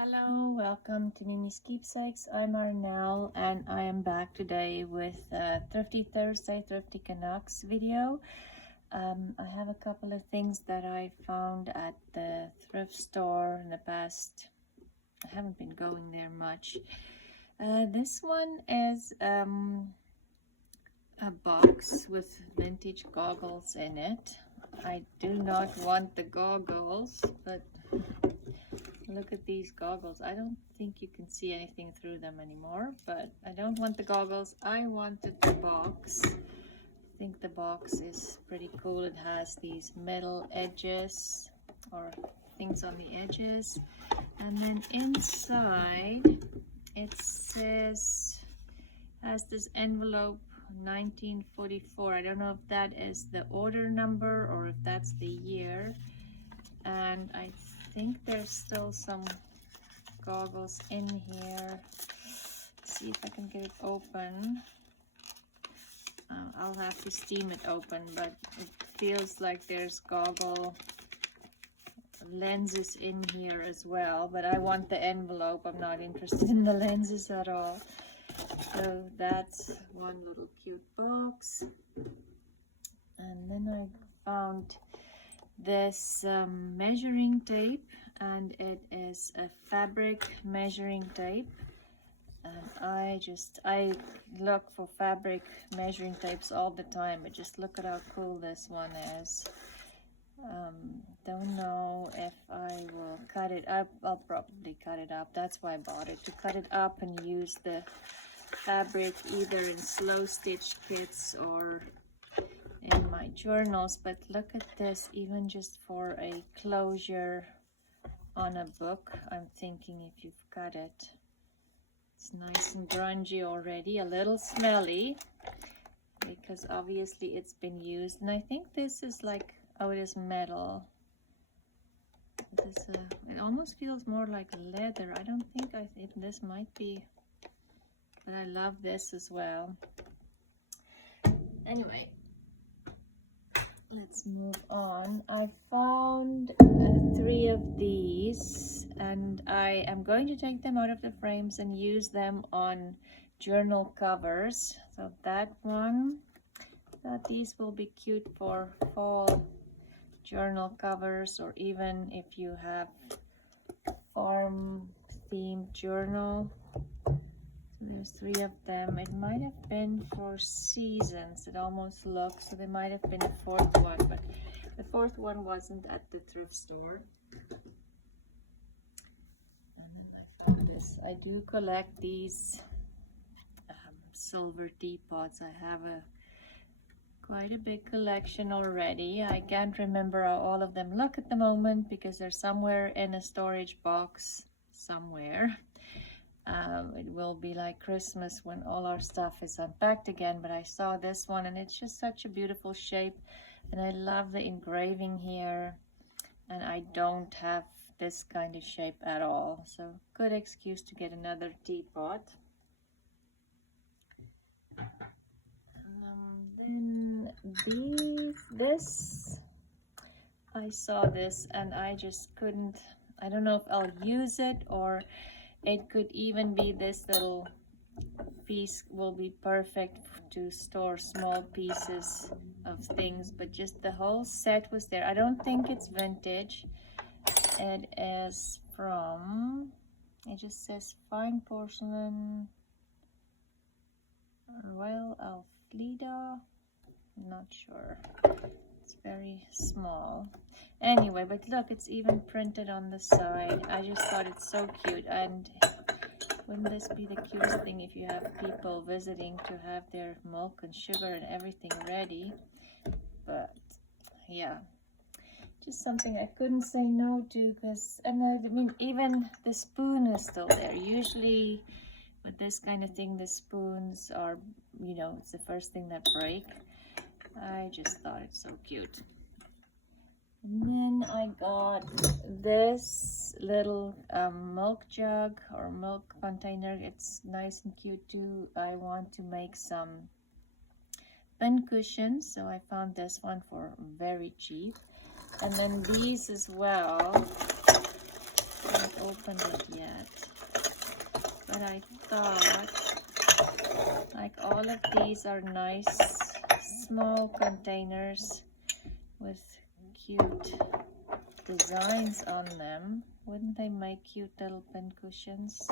Hello, welcome to Miemie's Keepsakes. I'm Arnell and I am back today with a Thrifty Thursday, Thrifty Canucks video. I have a couple of things that I found at the thrift store in the past. I haven't been going there much. This one is a box with vintage goggles in it. I do not want the goggles, but look at these goggles. I don't think you can see anything through them anymore, but I don't want the goggles. I wanted the box. I think the box is pretty cool. It has these metal edges or things on the edges. And then inside it says, has this envelope 1944. I don't know if that is the order number or if that's the year. And I think there's still some goggles in here. Let's see if I can get it open. I'll have to steam it open, but it feels like there's goggle lenses in here as well, but I want the envelope. I'm not interested in the lenses at all. So that's one little cute box. And then I found this measuring tape, and it is a fabric measuring tape. And I look for fabric measuring tapes all the time, but just look at how cool this one is. Don't know if I will cut it up. I'll probably cut it up. That's why I bought it, to cut it up and use the fabric either in slow stitch kits or in my journals. But look at this, even just for a closure on a book. I'm thinking if you've cut it, it's nice and grungy already, a little smelly because obviously it's been used. And I think this is like, oh, it is metal. It almost feels more like leather. I don't think this might be, but I love this as well. Anyway, let's move on. I found 3 of these, and I am going to take them out of the frames and use them on journal covers. So that one, thought these will be cute for fall journal covers, or even if you have farm themed journal. So there's 3 of them. It might have been for seasons, it almost looks, so there might have been a 4th one, but the 4th one wasn't at the thrift store. And then I found this. I do collect these silver teapots. I have quite a big collection already. I can't remember how all of them look at the moment because they're somewhere in a storage box somewhere. It will be like Christmas when all our stuff is unpacked again, but I saw this one and it's just such a beautiful shape, and I love the engraving here, and I don't have this kind of shape at all, so good excuse to get another teapot. Then this, I saw this and I just couldn't, I don't know if I'll use it, or it could even be this little piece will be perfect to store small pieces of things, but just the whole set was there. I don't think it's vintage. It is from, it just says fine porcelain, Royal Alfleda. I'm not sure. It's very small. Anyway, but look, it's even printed on the side. I just thought it's so cute. And wouldn't this be the cutest thing if you have people visiting to have their milk and sugar and everything ready? But yeah, just something I couldn't say no to, because, and I mean, even the spoon is still there. Usually with this kind of thing, the spoons are, you know, it's the first thing that break. I just thought it's so cute. And then I got this little milk jug or milk container. It's nice and cute too. I want to make some pen cushions, so I found this one for very cheap. And then these as well. I'll opened it yet, but I thought, like, all of these are nice small containers with cute designs on them. Wouldn't they make cute little pin cushions?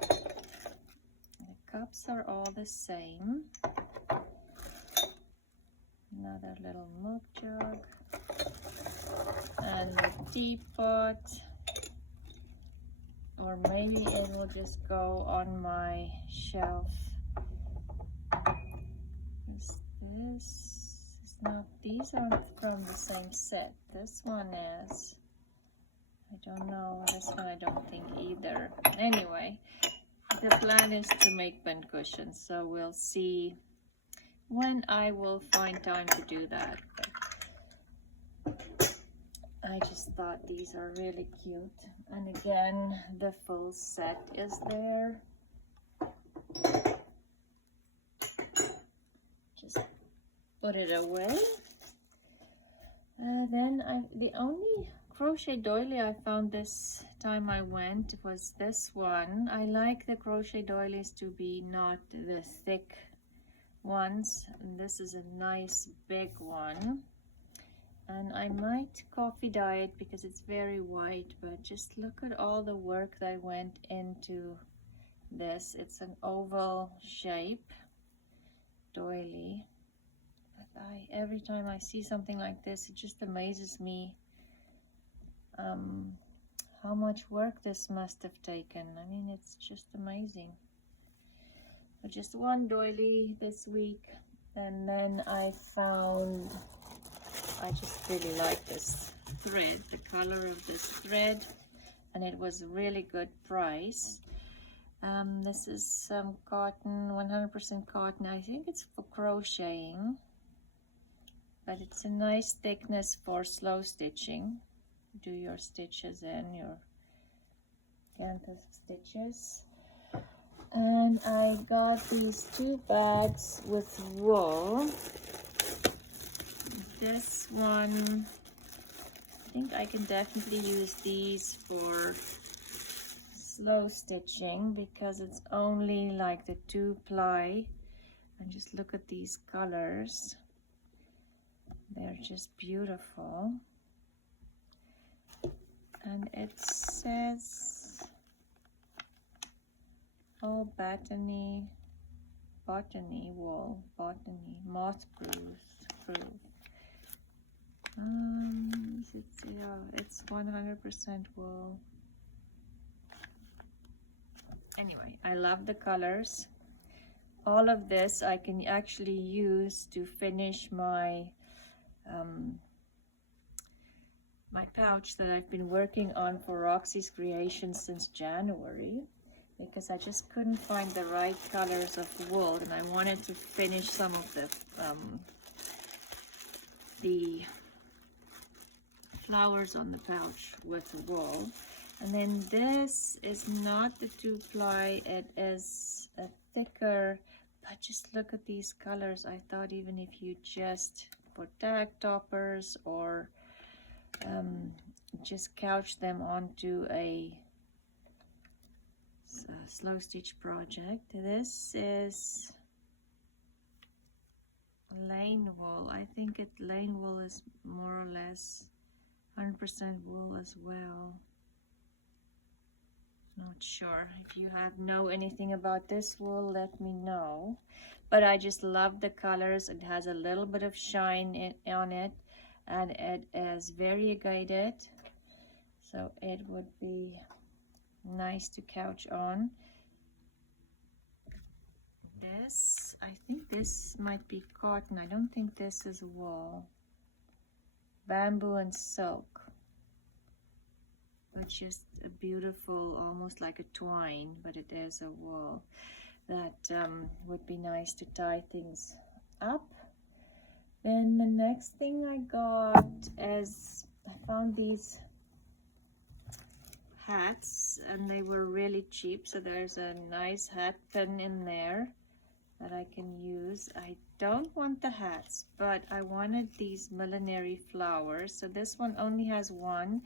The cups are all the same. Another little milk jug and the teapot, or maybe it will just go on my shelf. This is not, these aren't from the same set. This one is. I don't know, this one I don't think either. Anyway, the plan is to make pin cushions, so we'll see when I will find time to do that. I just thought these are really cute. And again, the full set is there. Just put it away. Then the only crochet doily I found this time I went was this one. I like the crochet doilies to be not the thick ones, and this is a nice big one. And I might coffee dye it because it's very white, but just look at all the work that went into this. It's an oval shape doily. But every time I see something like this, it just amazes me how much work this must have taken. I mean, it's just amazing. So just one doily this week, and then I found, I just really like this thread, the color of this thread, and it was a really good price. This is some cotton, 100% cotton. I think it's for crocheting, but it's a nice thickness for slow stitching. Do your stitches in, your canthus stitches. And I got these 2 bags with wool. This one, I think I can definitely use these for slow stitching because it's only like the 2-ply. And just look at these colors. They're just beautiful. And it says all botany wool, moth proof. Yeah, it's 100% wool. Anyway, I love the colors. All of this I can actually use to finish my my pouch that I've been working on for Roxy's Creations since January, because I just couldn't find the right colors of wool, and I wanted to finish some of the flowers on the pouch with wool. And then this is not the 2-ply, it is a thicker, but just look at these colors. I thought even if you just put tag toppers or just couch them onto a slow stitch project. This is lane wool. I think lane wool is more or less 100% wool as well. Not sure. If you know anything about this wool, let me know. But I just love the colors. It has a little bit of shine on it, and it is variegated, so it would be nice to couch on. This, I think this might be cotton. I don't think this is wool. Bamboo and silk, but just a beautiful, almost like a twine, but it is a wool that would be nice to tie things up. Then the next thing I got is, I found these hats, and they were really cheap, so there's a nice hat pin in there that I can use. I don't want the hats, but I wanted these millinery flowers, so this one only has one.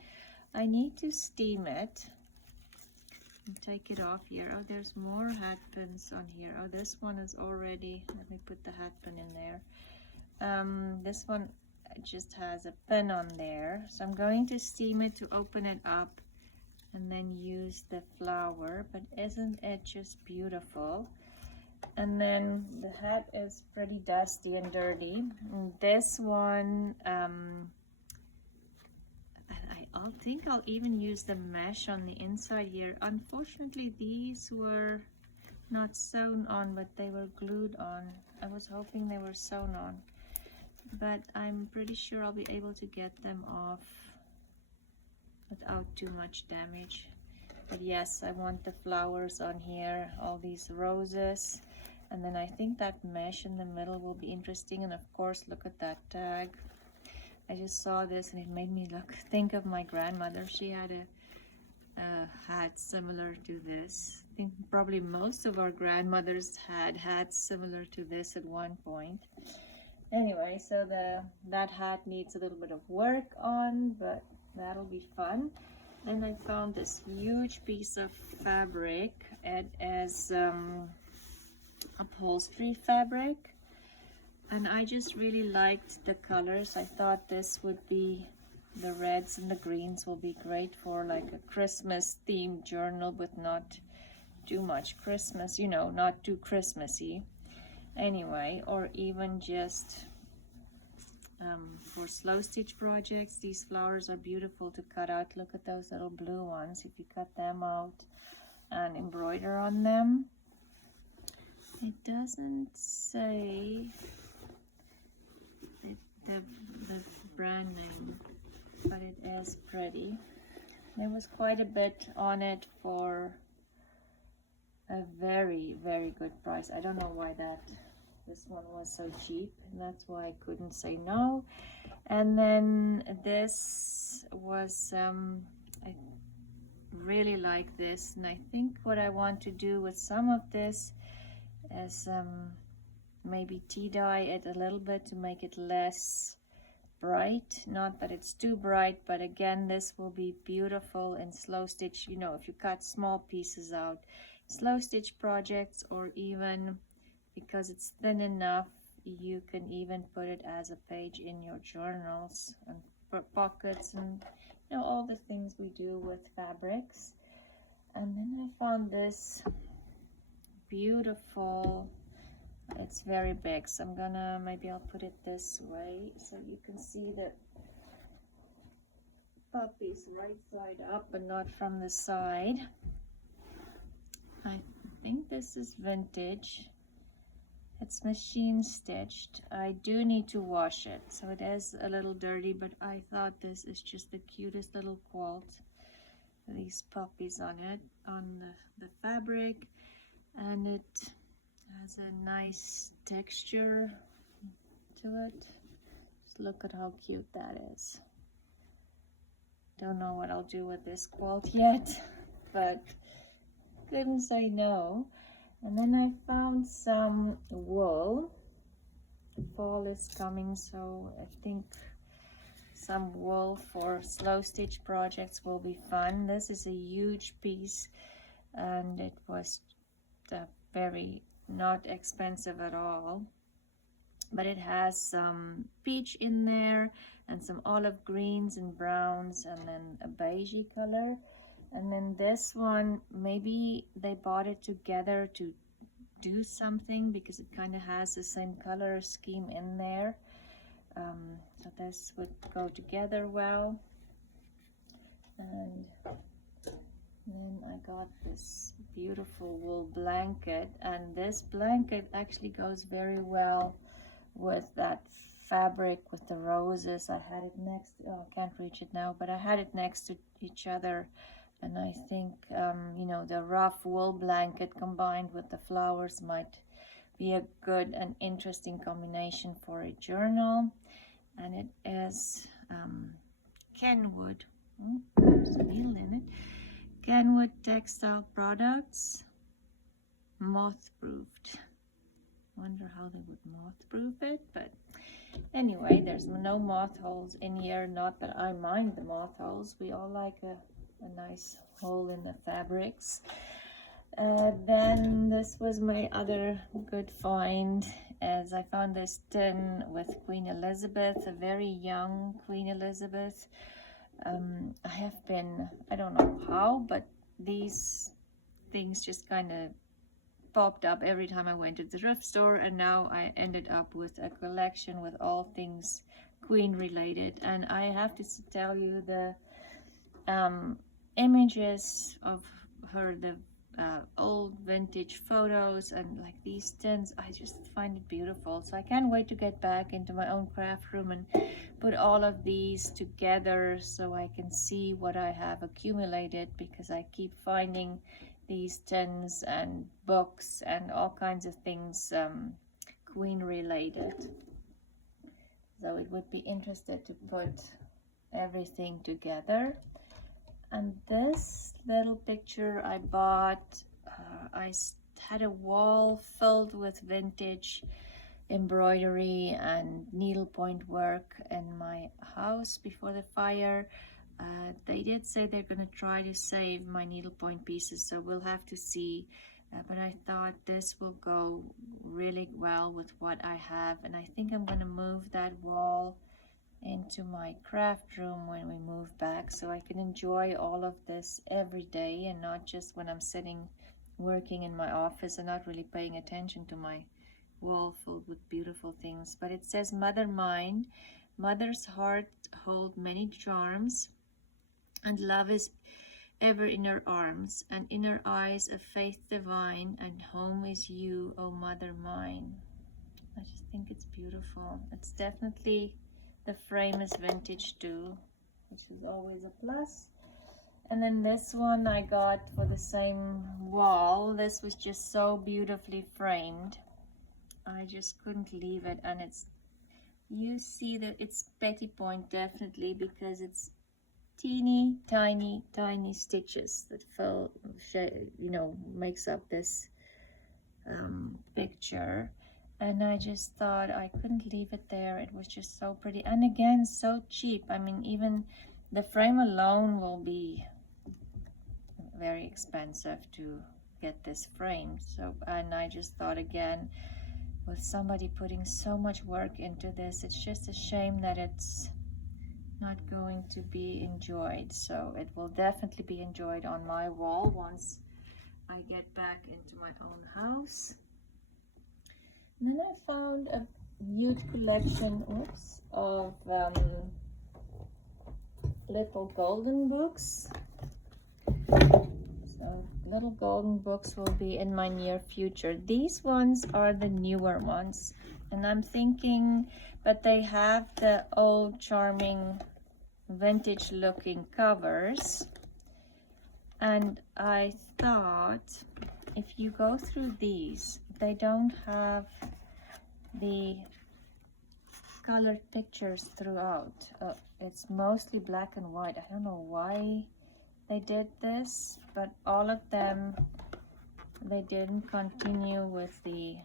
I need to steam it, take it off here. Oh, there's more hat pins on here. Oh, this one is already, let me put the hat pin in there. This one just has a pin on there, so I'm going to steam it to open it up and then use the flower. But isn't it just beautiful? And then the hat is pretty dusty and dirty. And this one, I think I'll even use the mesh on the inside here. Unfortunately, these were not sewn on, but they were glued on. I was hoping they were sewn on, but I'm pretty sure I'll be able to get them off without too much damage. But yes, I want the flowers on here, all these roses, and then I think that mesh in the middle will be interesting. And of course, look at that tag. I just saw this and it made me think of my grandmother. She had a hat similar to this. I think probably most of our grandmothers had hats similar to this at one point. Anyway, so that hat needs a little bit of work on, but that'll be fun. Then I found this huge piece of fabric. It is upholstery fabric, and I just really liked the colors. I thought this would be, the reds and the greens will be great for like a Christmas themed journal, but not too much Christmas, you know, not too Christmassy. Anyway, or even just for slow stitch projects. These flowers are beautiful to cut out. Look at those little blue ones. If you cut them out and embroider on them. It doesn't say the brand name, but it is pretty. There was quite a bit on it for a very, very good price. I don't know why this one was so cheap, and that's why I couldn't say no. And then this was I really like this, and I think what I want to do with some of this is maybe tea dye it a little bit to make it less bright. Not that it's too bright, but again, this will be beautiful in slow stitch, you know, if you cut small pieces out, slow stitch projects, or even because it's thin enough, you can even put it as a page in your journals and for pockets and, you know, all the things we do with fabrics. And then I found this beautiful, it's very big, so I'm gonna, maybe I'll put it this way so you can see the puppies right side up and not from the side. I think this is vintage. It's machine stitched. I do need to wash it, so it is a little dirty, but I thought this is just the cutest little quilt. These puppies on it, on the fabric, and it has a nice texture to it. Just look at how cute that is. Don't know what I'll do with this quilt yet, but couldn't say no. And then I found some wool. Fall is coming, so I think some wool for slow stitch projects will be fun. This is a huge piece, and it was very not expensive at all. But it has some peach in there, and some olive greens and browns, and then a beigey color. And then this one, maybe they bought it together to do something because it kind of has the same color scheme in there. So this would go together well. And then I got this beautiful wool blanket, and this blanket actually goes very well with that fabric with the roses. I had it next, oh, I can't reach it now, but I had it next to each other. And I think, you know, the rough wool blanket combined with the flowers might be a good and interesting combination for a journal. And it is Kenwood. There's a needle in it. Kenwood textile products, moth-proofed. Wonder how they would moth-proof it, but anyway, there's no moth holes in here. Not that I mind the moth holes. We all like a nice hole in the fabrics. Then this was my other good find, as I found this tin with Queen Elizabeth, a very young Queen Elizabeth. I have been, I don't know how, but these things just kind of popped up every time I went to the thrift store, and now I ended up with a collection with all things Queen related. And I have to tell you, the images of her, the old vintage photos and like these tins, I just find it beautiful. So I can't wait to get back into my own craft room and put all of these together so I can see what I have accumulated, because I keep finding these tins and books and all kinds of things Queen related. So it would be interesting to put everything together. And this little picture I bought, I had a wall filled with vintage embroidery and needlepoint work in my house before the fire. They did say they're going to try to save my needlepoint pieces, so we'll have to see. But I thought this will go really well with what I have, and I think I'm going to move that wall into my craft room when we move back, so I can enjoy all of this every day and not just when I'm sitting working in my office and not really paying attention to my wall filled with beautiful things. But it says, Mother mine, mother's heart hold many charms, and love is ever in her arms, and in her eyes a faith divine, and home is you, O mother mine. I just think it's beautiful. It's definitely, the frame is vintage too, which is always a plus. And then this one I got for the same wall. This was just so beautifully framed. I just couldn't leave it. And it's, you see that it's petty point definitely, because it's teeny tiny stitches that fill, you know, makes up this picture. And I just thought I couldn't leave it there. It was just so pretty, and again, so cheap. I mean, even the frame alone will be very expensive to get this frame. So, and I just thought, again, with somebody putting so much work into this, it's just a shame that it's not going to be enjoyed. So it will definitely be enjoyed on my wall once I get back into my own house. And then I found a huge collection, of little golden books. So little golden books will be in my near future. These ones are the newer ones, and I'm thinking, but they have the old charming vintage looking covers. And I thought, if you go through these, they don't have the colored pictures throughout. It's mostly black and white. I don't know why they did this, but all of them, they didn't continue with the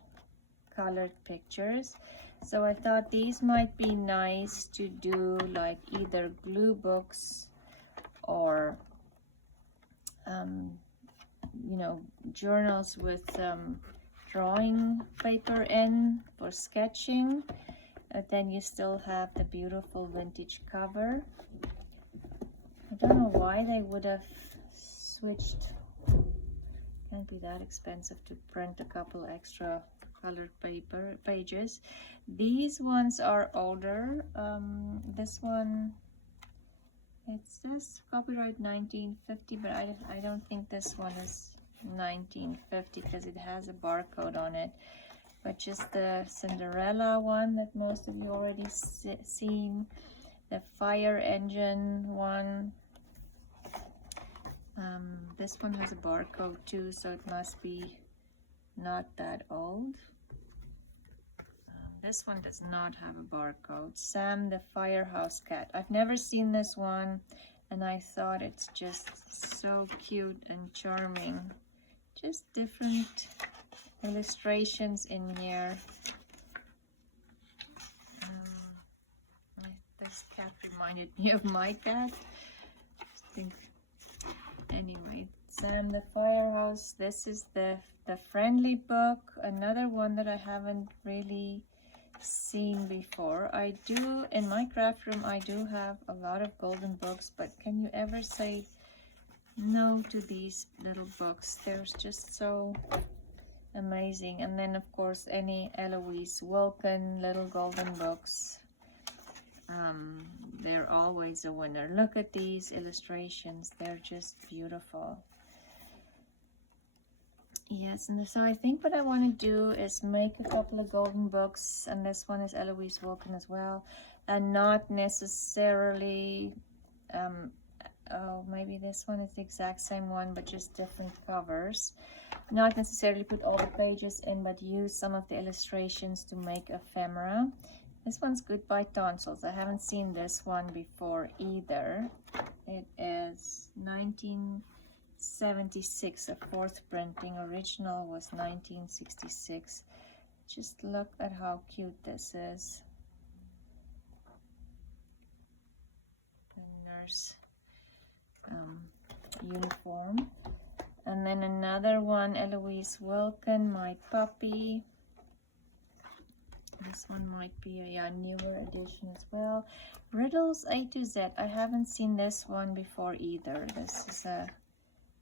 colored pictures. So I thought these might be nice to do like either glue books or you know, journals with drawing paper in for sketching. Then you still have the beautiful vintage cover. I don't know why they would have switched. Can't be that expensive to print a couple extra colored paper pages. These ones are older. This one, it says copyright 1950, but I don't think this one is 1950 because it has a barcode on it. But just the Cinderella one that most of you already seen, the fire engine one. This one has a barcode too, so it must be not that old. This one does not have a barcode. Sam the Firehouse Cat. I've never seen this one, and I thought it's just so cute and charming. Just different illustrations in here. This cat reminded me of my cat. I think, anyway, Sam the Firehouse. This is the friendly book, another one that I haven't really seen before. I do, in my craft room, I do have a lot of golden books, but can you ever say no to these little books? They're just so amazing. And then of course any Eloise Wilkin little golden books, they're always a winner. Look at these illustrations, they're just beautiful. Yes, and so I think what I want to do is make a couple of golden books, and this one is Eloise Wilkin as well, and not necessarily oh, maybe this one is the exact same one but just different covers. Not necessarily put all the pages in, but use some of the illustrations to make ephemera. This one's Goodbye Tonsils. I haven't seen this one before either. It is 1976, a fourth printing. Original was 1966. Just look at how cute this is. The nurse uniform. And then another one, Eloise Wilkin, My Puppy. This one might be a newer edition as well. Riddles A to Z. I haven't seen this one before either. This is a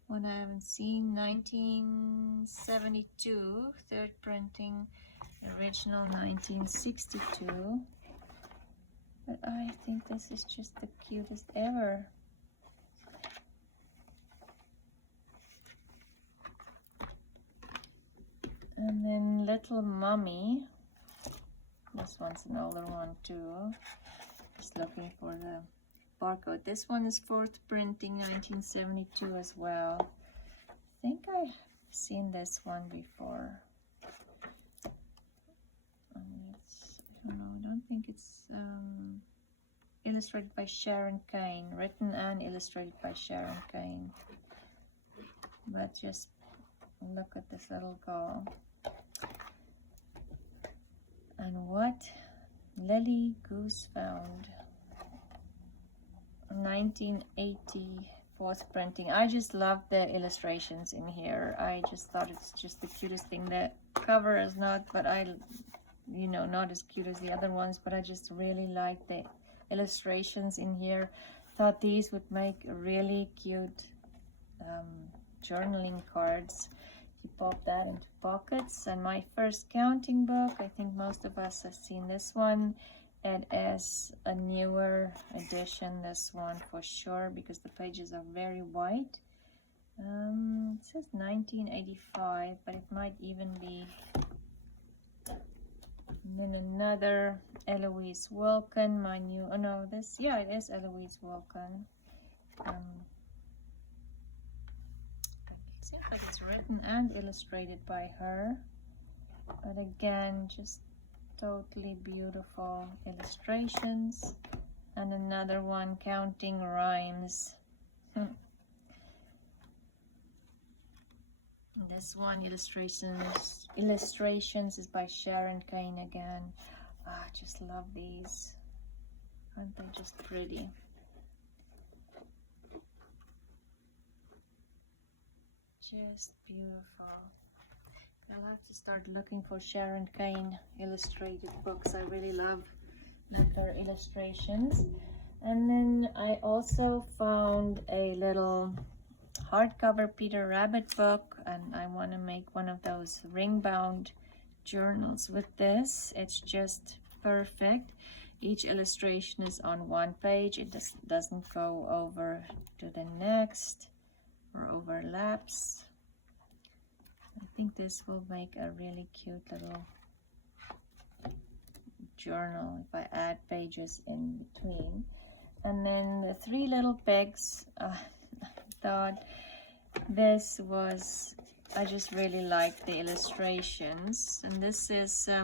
one I haven't seen. 1972, third printing. Original 1962. But I think this is just the cutest ever. And then Little Mummy. This one's an older one too. Just looking for the barcode. This one is fourth printing, 1972 as well. I think I've seen this one before. I don't know, I don't think it's illustrated by Sharon Kane. Written and illustrated by Sharon Kane. But just look at this little girl. And what Lily Goose found. 1980, fourth printing. I just love the illustrations in here. I just thought it's just the cutest thing. The cover is not, but you know, not as cute as the other ones, but I just really like the illustrations in here. Thought these would make really cute journaling cards. You pop that into pockets. And my first counting book, I think most of us have seen this one. It is a newer edition, this one for sure, because the pages are very white. It says 1985, but it might even be. And then another Eloise Wilkin, my new, oh no, this, yeah, it is Eloise Wilkin. It seems like it's written and illustrated by her, but again, just totally beautiful illustrations. And another one, Counting Rhymes. This one, illustrations is by Sharon Kane again. I just love these. Aren't they just pretty? Just beautiful. I'll have to start looking for Sharon Kane illustrated books. I really love her illustrations. And then I also found a little hardcover Peter Rabbit book, and I want to make one of those ring-bound journals with this. It's just perfect. Each illustration is on one page. It doesn't go over to the next or overlaps. I think this will make a really cute little journal if I add pages in between. And then the Three Little Pigs. I thought this was, I just really liked the illustrations. And this is To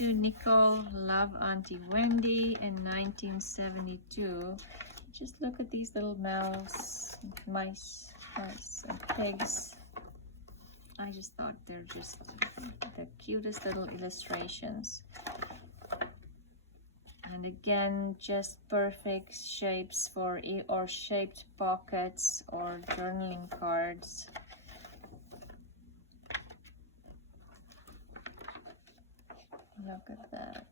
Nicole, Love Auntie Wendy in 1972. Just look at these little mice and pigs. I just thought they're just the cutest little illustrations. And again, just perfect shapes for or shaped pockets or journaling cards. Look at that.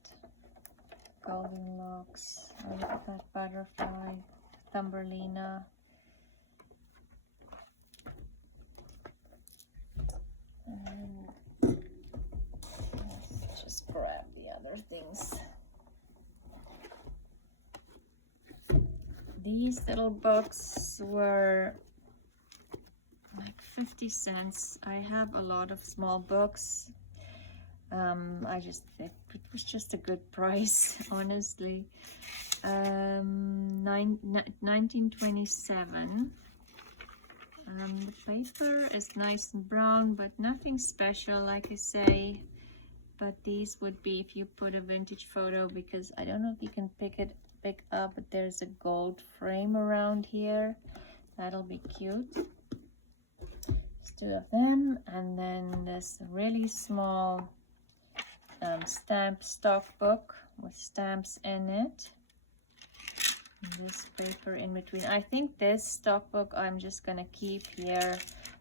Golden locks. Oh, look at that butterfly. Thumbelina. And let's just grab the other things. These little books were like 50 cents. I have a lot of small books. It was just a good price, honestly. 1927. The paper is nice and brown, but nothing special, like I say. But these would be if you put a vintage photo, because I don't know if you can pick up, but there's a gold frame around here. That'll be cute. There's 2 of them, and then this really small stamp stock book with stamps in it. This paper in between. I think this stock book I'm just gonna keep here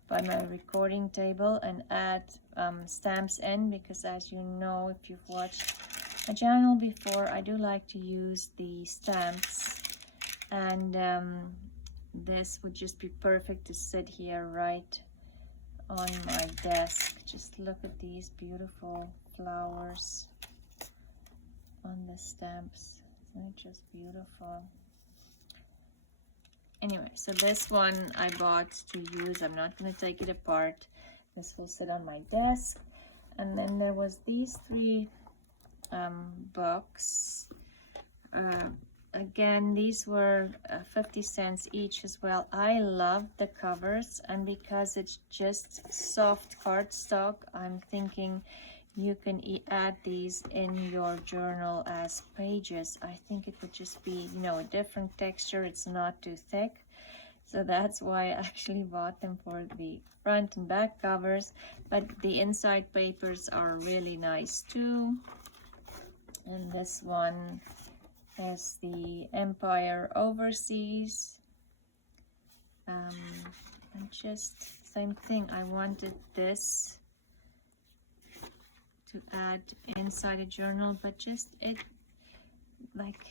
by my recording table and add stamps in, because as you know, if you've watched my channel before, I do like to use the stamps, and this would just be perfect to sit here right on my desk. Just look at these beautiful flowers on the stamps. Isn't it just beautiful? Anyway, so this one I bought to use. I'm not going to take it apart. This will sit on my desk. And then there was these 3 books. Again, these were 50 cents each as well. I love the covers, and because it's just soft cardstock, I'm thinking you can add these in your journal as pages. I think it would just be, you know, a different texture. It's not too thick. So that's why I actually bought them for the front and back covers. But the inside papers are really nice too. And this one is the Empire Overseas. And just same thing. I wanted this to add inside a journal, but just it, like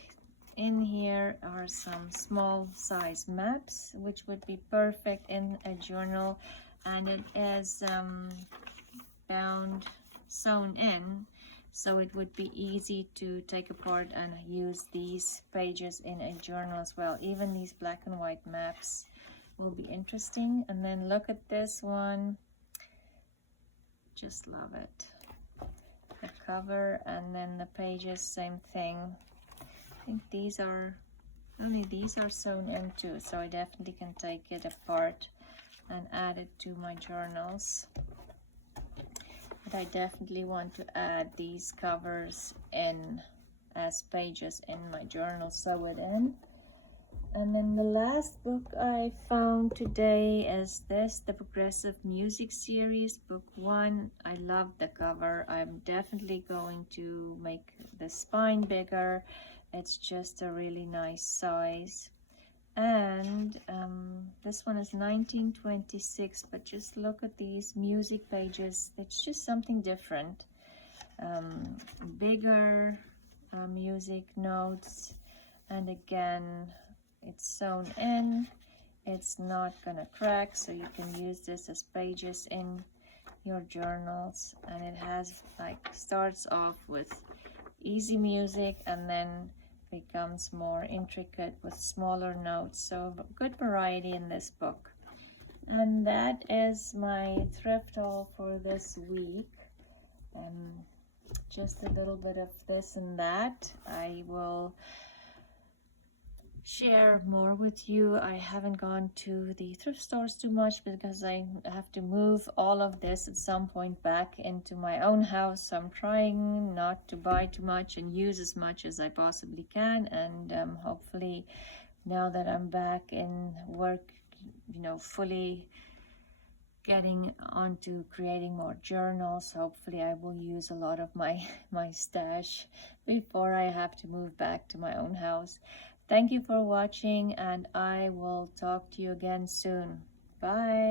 in here are some small size maps, which would be perfect in a journal, and it is bound, sewn in, so it would be easy to take apart and use these pages in a journal as well. Even these black and white maps will be interesting. And then look at this one, just love it. The cover, and then the pages, same thing. I think these are sewn in too, so I definitely can take it apart and add it to my journals. But I definitely want to add these covers in as pages in my journal, sew it in. And then the last book I found today is this, the Progressive Music Series, book 1. I love the cover. I'm definitely going to make the spine bigger. It's just a really nice size. And this one is 1926, but just look at these music pages. It's just something different. Bigger music notes, and again, it's sewn in. It's not gonna crack, so you can use this as pages in your journals. And it has, like, starts off with easy music and then becomes more intricate with smaller notes. So good variety in this book. And that is my thrift haul for this week. Just a little bit of this and that. I will share more with you. I haven't gone to the thrift stores too much because I have to move all of this at some point back into my own house. So I'm trying not to buy too much and use as much as I possibly can. And hopefully now that I'm back in work, you know, fully getting onto creating more journals. Hopefully I will use a lot of my stash before I have to move back to my own house. Thank you for watching, and I will talk to you again soon. Bye.